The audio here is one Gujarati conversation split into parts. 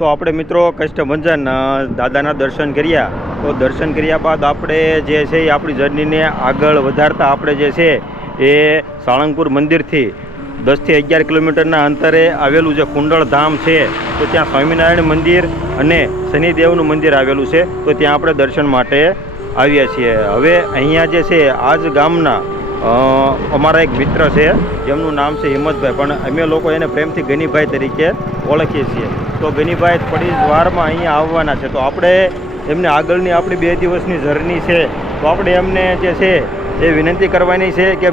તો આપણે મિત્રો કષ્ટભંજન દાદાના દર્શન કર્યા. તો દર્શન કર્યા બાદ આપણે જે છે એ આપણી જર્નીને આગળ વધારતા આપણે જે છે એ સાળંગપુર મંદિરથી 10 થી 11 કિલોમીટરના અંતરે આવેલું જે કુંડળ ધામ છે, તો ત્યાં સ્વામિનારાયણ મંદિર અને શનિદેવનું મંદિર આવેલું છે. તો ત્યાં આપણે દર્શન માટે આવ્યા છીએ. હવે અહીંયા જે છે આ જ ગામના અમારા એક મિત્ર છે, જેમનું નામ છે હિંમતભાઈ, પણ અમે લોકો એને પ્રેમથી ગનીભાઈ તરીકે ઓળખીએ છીએ. તો ગનીભાઈ થોડી વારમાં અહીંયા આવવાના છે. તો આપણે એમને આગળની આપણી 2 દિવસની જર્ની છે, તો આપણે એમને જે છે એ વિનંતી કરવાની છે કે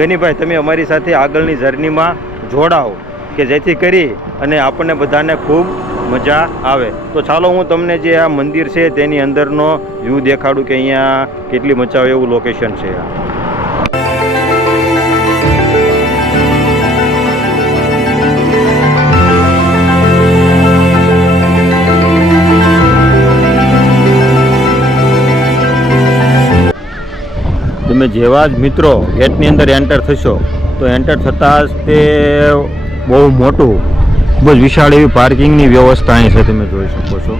ગનીભાઈ તમે અમારી સાથે આગળની જર્નીમાં જોડાઓ, કે જેથી કરી અને આપણને બધાને ખૂબ મજા આવે. તો ચાલો હું તમને જે આ મંદિર છે તેની અંદરનો વ્યૂ દેખાડું કે અહીંયા કેટલી મજા આવે એવું લોકેશન છે. તમે જેવા જ મિત્રો ગેટની અંદર એન્ટર થશો તો એન્ટર થતાં જ તે બહુ મોટું, ખૂબ જ વિશાળ એવી પાર્કિંગની વ્યવસ્થા અહીં છે, તમે જોઈ શકો છો.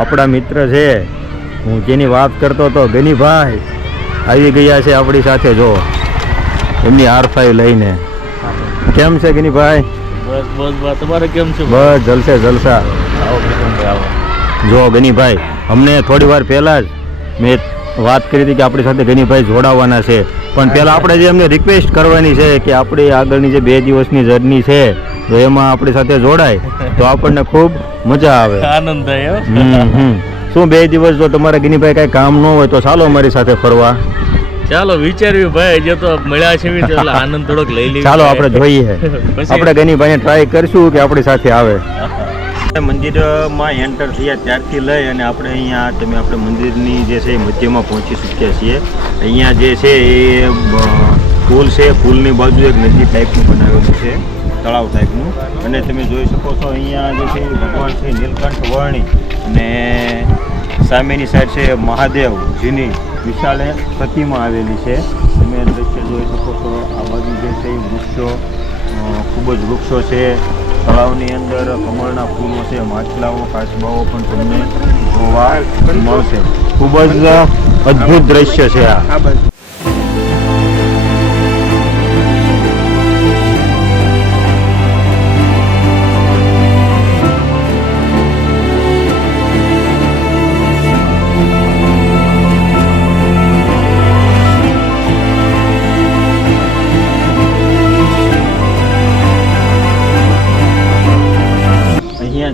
આપણા મિત્ર છે, હું જેની વાત કરતો હતો, ગનીભાઈ આવી ગયા છે આપણી સાથે. જો એમની R5 લઈને. કેમ છે ગનીભાઈ? બસ તમારે કેમ છે? બસ જલસે જલસા. જો ગનીભાઈ, અમને થોડી વાર પહેલાં જ મેં વાત કરી હતી કે આપણી સાથે ગનીભાઈ જોડાવાના છે, પણ પહેલાં આપણે જે એમને રિક્વેસ્ટ કરવાની છે કે આપણી આગળની જે 2 દિવસની જર્ની છે તો એમાં આપણી સાથે જોડાય તો આપણને ખૂબ મજા આવે, આનંદ થાય. શું 2 દિવસ જો તમારે ગનીભાઈ કાંઈ કામ ન હોય તો ચાલો અમારી સાથે ફરવા. ચાલો વિચાર્યું ભાઈ, જે તો મળ્યા છે એટલે આનંદ થોડોક લઈ લઈએ. ચાલો આપણે જોઈએ, આપણે ગનીભાઈને ટ્રાય કરશું કે આપણી સાથે આવે. મંદિરમાં એન્ટર થયા ત્યારથી લઈ અને આપણે અહીંયા તમે આપણે મંદિરની જે છે એ મધ્યમાં પહોંચી ચૂક્યા છીએ. અહીંયા જે છે એ પુલ છે, પુલની બાજુ એક નદી ટાઈપનું બનાવેલું છે, તળાવ ટાઈપનું, અને તમે જોઈ શકો છો અહીંયા જે છે ભગવાન છે નીલકંઠ વર્ણી અને સામેની સાઈડ છે મહાદેવજીની વિશાળ પ્રતિમા આવેલી છે. તમે દ્રશ્ય જોઈ શકો છો. આ બાજુ જે છે એ વૃક્ષો, ખૂબ જ વૃક્ષો છે. તળાવની અંદર કમળના ફૂલો છે, માછલાઓ, કાચબાઓ પણ તમને જોવા મળશે. ખૂબ જ અદ્ભુત દ્રશ્ય છે આ.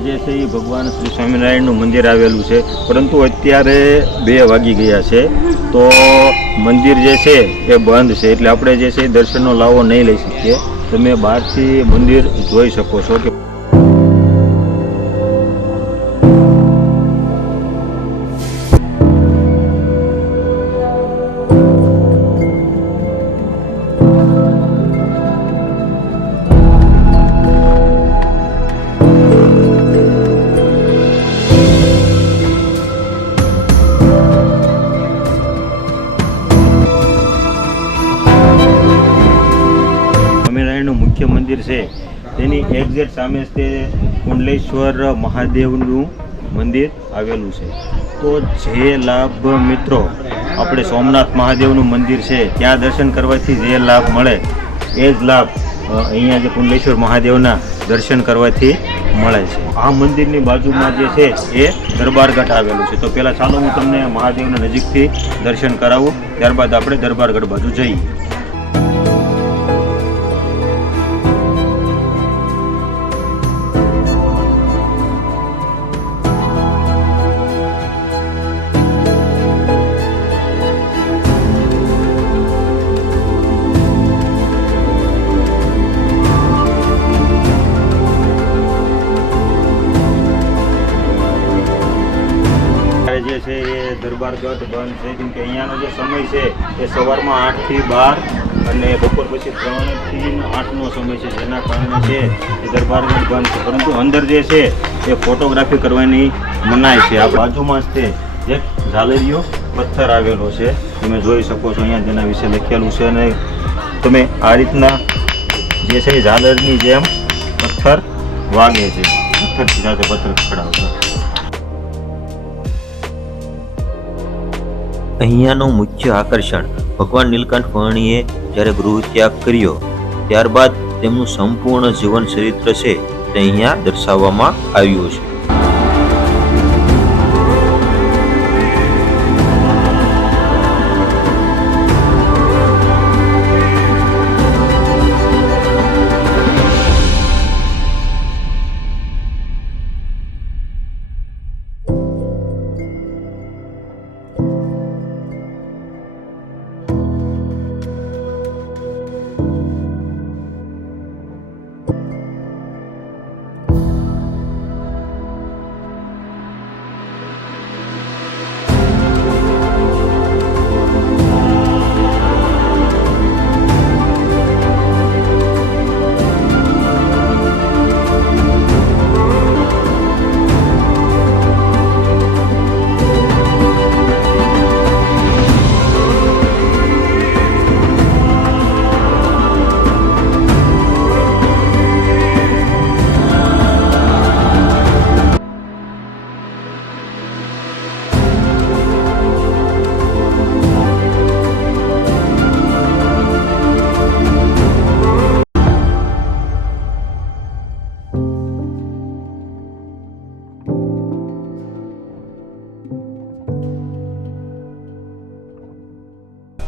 જે છે એ ભગવાન શ્રી સ્વામિનારાયણનું મંદિર આવેલું છે, પરંતુ અત્યારે 2 વાગી ગયા છે, તો મંદિર જે છે એ બંધ છે, એટલે આપણે જે છે દર્શનનો લાવો નહીં લઈ શકીએ. તમે બહારથી મંદિર જોઈ શકો છો કે મુખ્ય મંદિર છે તેની એક્ઝેક્ટ સામે જ તે કુંડલેશ્વર મહાદેવનું મંદિર આવેલું છે. તો જે લાભ મિત્રો આપણે સોમનાથ મહાદેવનું મંદિર છે ત્યાં દર્શન કરવાથી જે લાભ મળે એ જ લાભ અહીંયા જે કુંડલેશ્વર મહાદેવના દર્શન કરવાથી મળે છે. આ મંદિરની બાજુમાં જે છે એ દરબારગઢ આવેલું છે. તો પહેલાં ચાલો હું તમને મહાદેવના નજીકથી દર્શન કરાવું, ત્યારબાદ આપણે દરબારગઢ બાજુ જઈએ. જે છે એ દરબારગઢ બંધ છે, કેમ કે અહીંયાનો જે સમય છે એ સવારમાં 8 થી 12 અને બપોર પછી 3 થી 8નો સમય છે, જેના કારણે છે એ દરબારગઢ બંધ છે. પરંતુ અંદર જે છે એ ફોટોગ્રાફી કરવાની મનાઈ છે. આ બાજુમાં જ તે એક ઝાલરીયો પથ્થર આવેલો છે, તમે જોઈ શકો છો અહીંયા જેના વિશે લખેલું છે. અને તમે આ રીતના જે છે એ ઝાલરની જેમ પથ્થર વાગે છે, પથ્થર સાથે પથ્થર ખખડાવતા. અહીંયાનું મુખ્ય આકર્ષણ ભગવાન નીલકંઠ વર્ણીએ જ્યારે ગૃહ ત્યાગ કર્યો ત્યારબાદ તેમનું સંપૂર્ણ જીવન ચરિત્ર છે તે અહીંયા દર્શાવવામાં આવ્યું છે.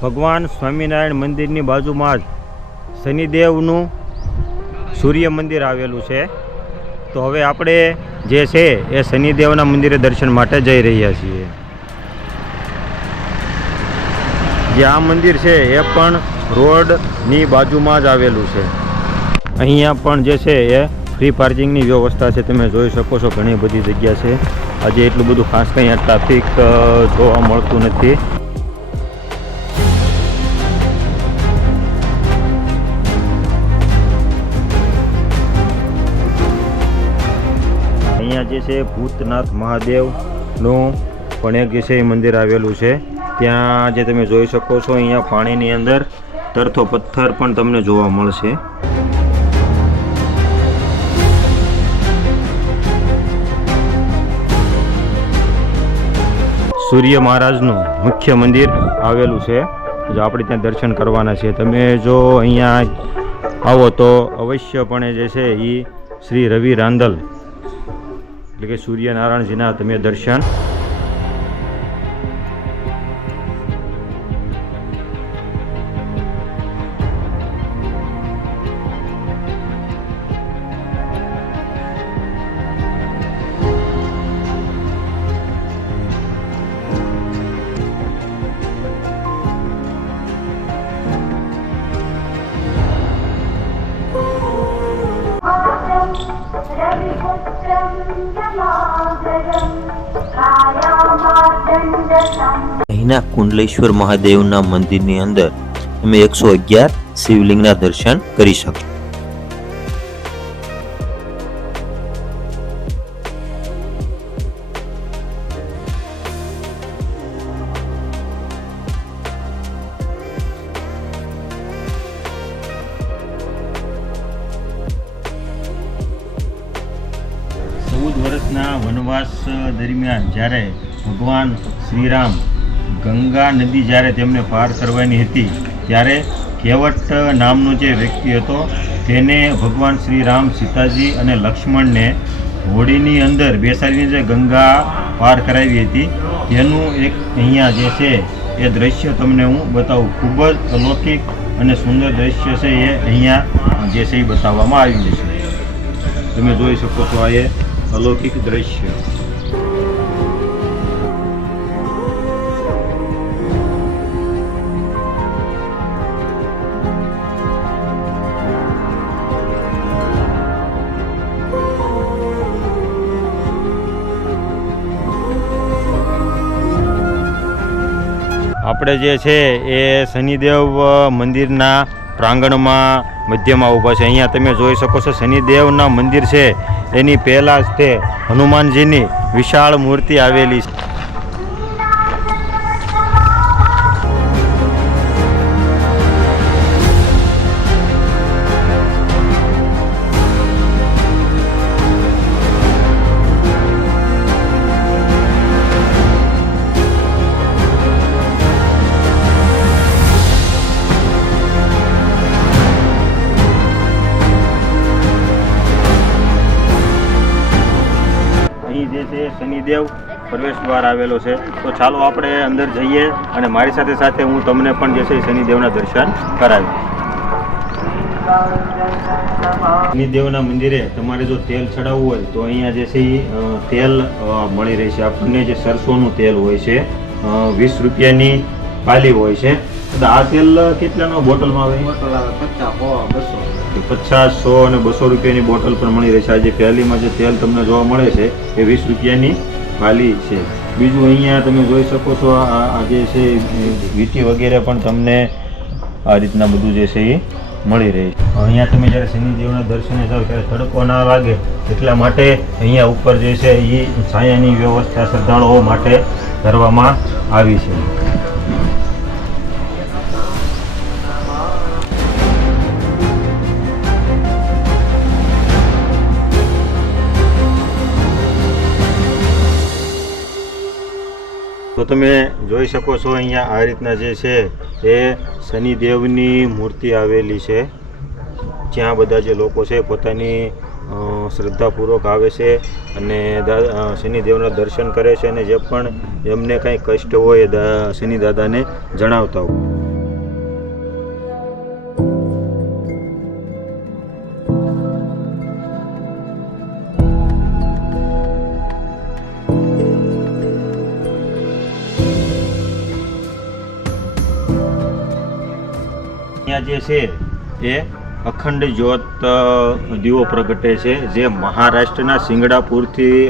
ભગવાન સ્વામિનારાયણ મંદિરની બાજુમાં જ શનિદેવનું સૂર્ય મંદિર આવેલું છે. તો હવે આપણે જે છે એ શનિદેવના મંદિરે દર્શન માટે જઈ રહ્યા છીએ. જે આ મંદિર છે એ પણ રોડની બાજુમાં જ આવેલું છે. અહીંયા પણ જે છે એ ફ્રી પાર્કિંગની વ્યવસ્થા છે, તમે જોઈ શકો છો. ઘણી બધી જગ્યા છે. આજે એટલું બધું ખાસ કંઈ ટ્રાફિક જોવા મળતું નથી. અહીંયા જે છે ભૂતનાથ મહાદેવનું પણ એક જે છે એ મંદિર આવેલું છે. ત્યાં જે તમે જોઈ શકો છો અહીંયા પાણીની અંદર તરતો પથ્થર પણ તમને જોવા મળશે. સૂર્ય મહારાજનું મુખ્ય મંદિર આવેલું છે, જો આપણે ત્યાં દર્શન કરવાના છે. તમે જો અહીંયા આવો તો અવશ્યપણે જે છે એ શ્રી રવિ રાંદલ એટલે કે સૂર્યનારાયણજીના તમે દર્શન અહીંના કુંડલેશ્વર મહાદેવના મંદિરની અંદર તમે 111 શિવલિંગના દર્શન કરી શકો. વર્ષના વનવાસ દરમિયાન જ્યારે ભગવાન શ્રીરામ ગંગા નદી જ્યારે તેમને પાર કરવાની હતી ત્યારે કેવટ નામનો જે વ્યક્તિ હતો તેને ભગવાન શ્રીરામ સીતાજી અને લક્ષ્મણને હોડીની અંદર બેસાડીને જે ગંગા પાર કરાવી હતી તેનું એક અહીંયા જે છે એ દ્રશ્ય તમને હું બતાવું. ખૂબ જ અલૌકિક અને સુંદર દ્રશ્ય છે એ અહીંયા જે છે એ બતાવવામાં આવ્યું છે. તમે જોઈ શકો છો આ એ અલૌકિક દ્રશ્ય. આપણે જે છે એ શનિદેવ મંદિરના પ્રાંગણમાં મધ્યમાં ઊભા છે. અહીંયા તમે જોઈ શકો છો શનિદેવના મંદિર છે એની પહેલાં જ તે હનુમાનજીની વિશાળ મૂર્તિ આવેલી છે. પ્રવેશ દ્વાર આવેલો છે. તો ચાલો આપણે અંદર જઈએ અને મારી સાથે સાથે હું તમને પણ જે છે એ શનિદેવના દર્શન કરાવીશ. શનિદેવના મંદિરે તમારે જો તેલ ચડાવવું હોય તો અહીંયા જે છે એ તેલ મળી રહેશે આપણને. જે સરસોનું તેલ હોય છે 20 રૂપિયાની પાલી હોય છે. તો આ તેલ કેટલાનો બોટલમાં આવે? બોટલ આવે 50, 100, 200. 50, 100 અને 200 રૂપિયાની બોટલ પણ મળી રહેશે. આ જે પ્યાલીમાં જે તેલ તમને જોવા મળે છે એ 20 રૂપિયાની પાલી છે. બીજું અહીંયા તમે જોઈ શકો છો આ જે છે વીંટી વગેરે પણ તમને આ રીતના બધું જે છે એ મળી રહે છે. અહીંયા તમે જ્યારે શનિદેવના દર્શને જાઓ ત્યારે તડકો ના લાગે એટલા માટે અહીંયા ઉપર જે છે એ છાયાની વ્યવસ્થા શ્રદ્ધાળુઓ માટે કરવામાં આવી છે. તો તમે જોઈ શકો છો અહીંયા આ રીતના જે છે એ શનિદેવની મૂર્તિ આવેલી છે. જ્યાં બધા જે લોકો છે પોતાની શ્રદ્ધાપૂર્વક આવે છે અને શનિદેવના દર્શન કરે છે અને જે પણ એમને કાંઈ કષ્ટ હોય શનિ દાદાને જણાવતા હોય. અહીંયા જે છે એ અખંડ જ્યોત દીવો પ્રગટે છે, જે મહારાષ્ટ્રના સિંગડાપુરથી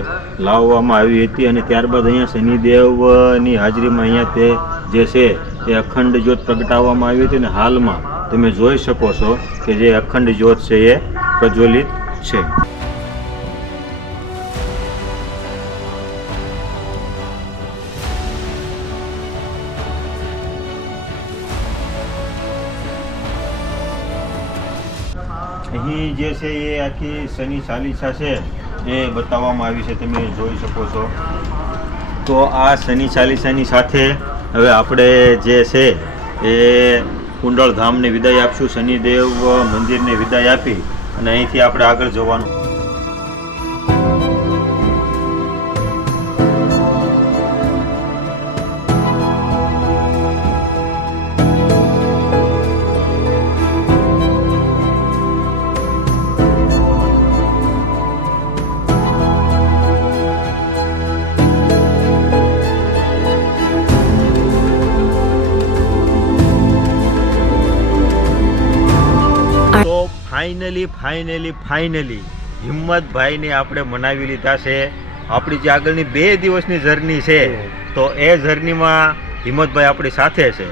લાવવામાં આવી હતી અને ત્યારબાદ અહીંયા શનિદેવની હાજરીમાં અહીંયા તે જે છે એ અખંડ જ્યોત પ્રગટાવવામાં આવી હતી અને હાલમાં તમે જોઈ શકો છો કે જે અખંડ જ્યોત છે એ પ્રજ્વલિત છે. અહીં જે છે એ આખી શનિ ચાલીસા છે એ બતાવવામાં આવી છે, તમે જોઈ શકો છો. તો આ શનિ ચાલીસાની સાથે હવે આપણે જે છે એ કુંડળ ધામને વિદાય આપશું. શનિદેવ મંદિરને વિદાય આપી અને અહીંથી આપણે આગળ જવાનું. તો ફાઇનલી હિંમતભાઈને આપણે મનાવી લીધા છે. આપણી જે આગળની 2 દિવસની જર્ની છે તો એ જર્નીમાં હિંમતભાઈ આપણી સાથે છે.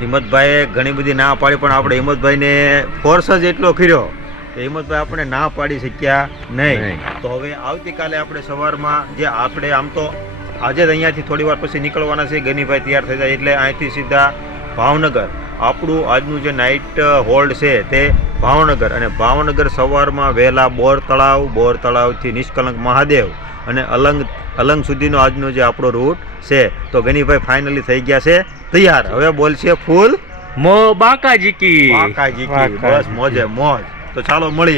હિંમતભાઈએ ઘણી બધી ના પાડી પણ આપણે હિંમતભાઈને ફોર્સ જ એટલો કર્યો કે હિંમતભાઈ આપણે ના પાડી શક્યા નહીં. તો હવે આવતીકાલે આપણે સવારમાં જે આપણે આમ તો આજે જ અહીંયાથી થોડી વાર પછી નીકળવાના છે. ગનીભાઈ તૈયાર થઈ જાય એટલે અહીંથી સીધા ભાવનગર. આપણું આજનું જે નાઇટ હોલ્ડ છે તે ભાવનગર, અને ભાવનગર સવારમાં વહેલા બોર તળાવથી નિષ્કલંક મહાદેવ અને અલંગ સુધીનો આજનો જે આપણો રૂટ છે. તો ગનીભાઈ ફાઇનલી થઈ ગયા છે તૈયાર. હવે બોલશે ફૂલ બાકાજી કી બસ મોજે મોજ. તો ચાલો મળીએ.